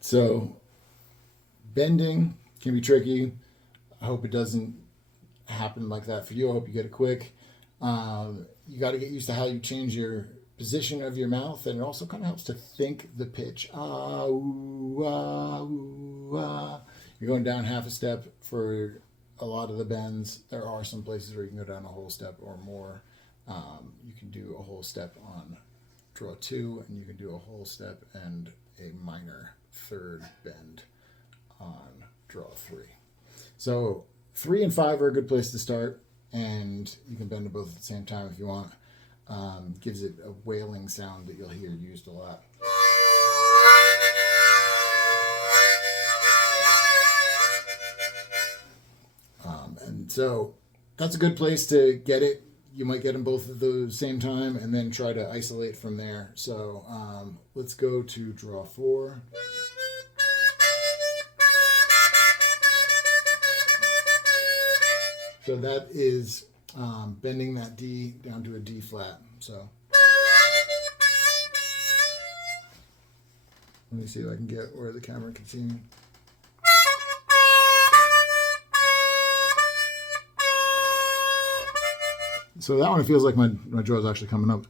so bending can be tricky. I hope it doesn't happen like that for you. I hope you get it quick. You got to get used to how you change your position of your mouth, and it also kind of helps to think the pitch. Ah, ooh, ah, ooh, ah. You're going down half a step for a lot of the bends. There are some places where you can go down a whole step or more. You can do a whole step on draw 2, and you can do a whole step and a minor third bend on draw 3. So 3 and 5 are a good place to start, and you can bend them both at the same time if you want. Gives it a wailing sound that you'll hear used a lot. And so that's a good place to get it. You might get them both at the same time and then try to isolate from there. So let's go to draw 4. So that is bending that D down to a D flat. So let me see if I can get where the camera can see me. So that one, it feels like my jaw is actually coming up.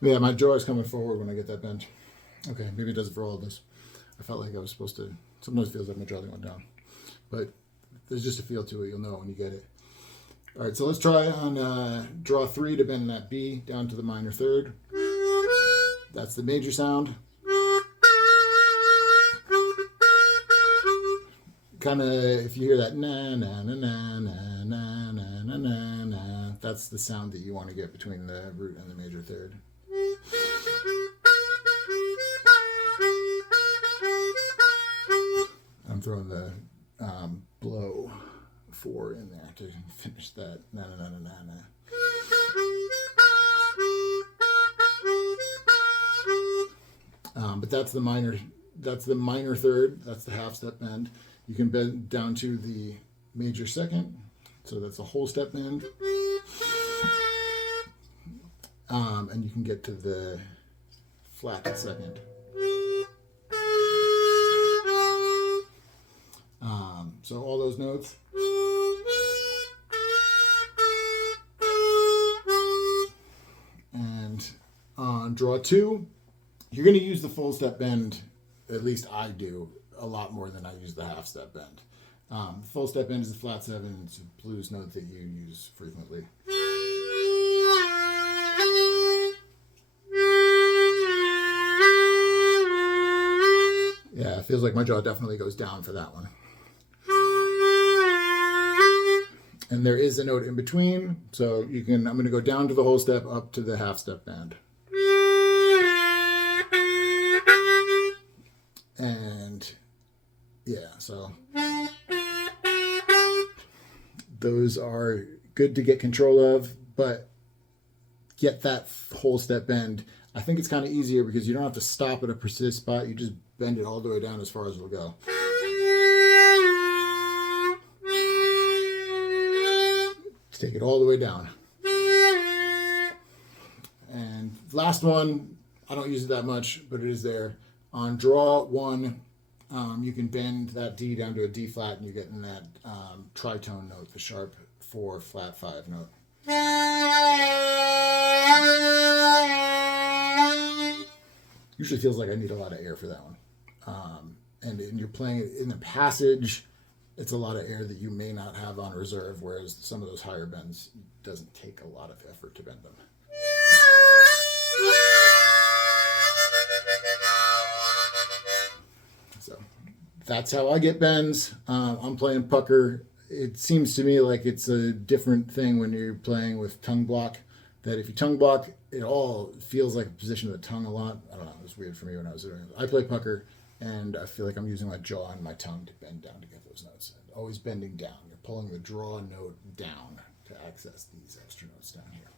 Yeah, my jaw is coming forward when I get that bend. Okay, maybe it does it for all of this. I felt like I was supposed to. Sometimes it feels like my jaw went down. But there's just a feel to it. You'll know when you get it. All right, so let's try on draw 3 to bend that B down to the minor third. That's the major sound. Kind of, if you hear that na na na na na na na na na na, that's the sound that you want to get between the root and the major third. I'm throwing the blow 4 in there to finish that na na na na na na. But that's the minor. That's the minor third. That's the half step bend. You can bend down to the major second, so that's a whole step bend. And you can get to the flat second. So all those notes. And on draw 2, you're going to use the full step bend, at least I do, a lot more than I use the half step bend. The full step bend is the flat 7. It's a blues note that you use frequently. Yeah, it feels like my jaw definitely goes down for that one. And there is a note in between, so you can. I'm going to go down to the whole step, up to the half step bend. And yeah, so those are good to get control of, but get that whole step bend. I think it's kind of easier because you don't have to stop at a precise spot. You just bend it all the way down as far as it'll go. Take it all the way down. And last one, I don't use it that much, but it is there. On draw 1, you can bend that D down to a D flat, and you're getting that tritone note, the sharp 4 flat 5 note. Usually feels like I need a lot of air for that one. And you're playing it in the passage. It's a lot of air that you may not have on reserve, whereas some of those higher bends, it doesn't take a lot of effort to bend them. So that's how I get bends. I'm playing pucker. It seems to me like it's a different thing when you're playing with tongue block, that if you tongue block, it all feels like a position of the tongue a lot. I don't know, it was weird for me when I was doing it. I play pucker, and I feel like I'm using my jaw and my tongue to bend down to get those notes. Always bending down. You're pulling the draw note down to access these extra notes down here.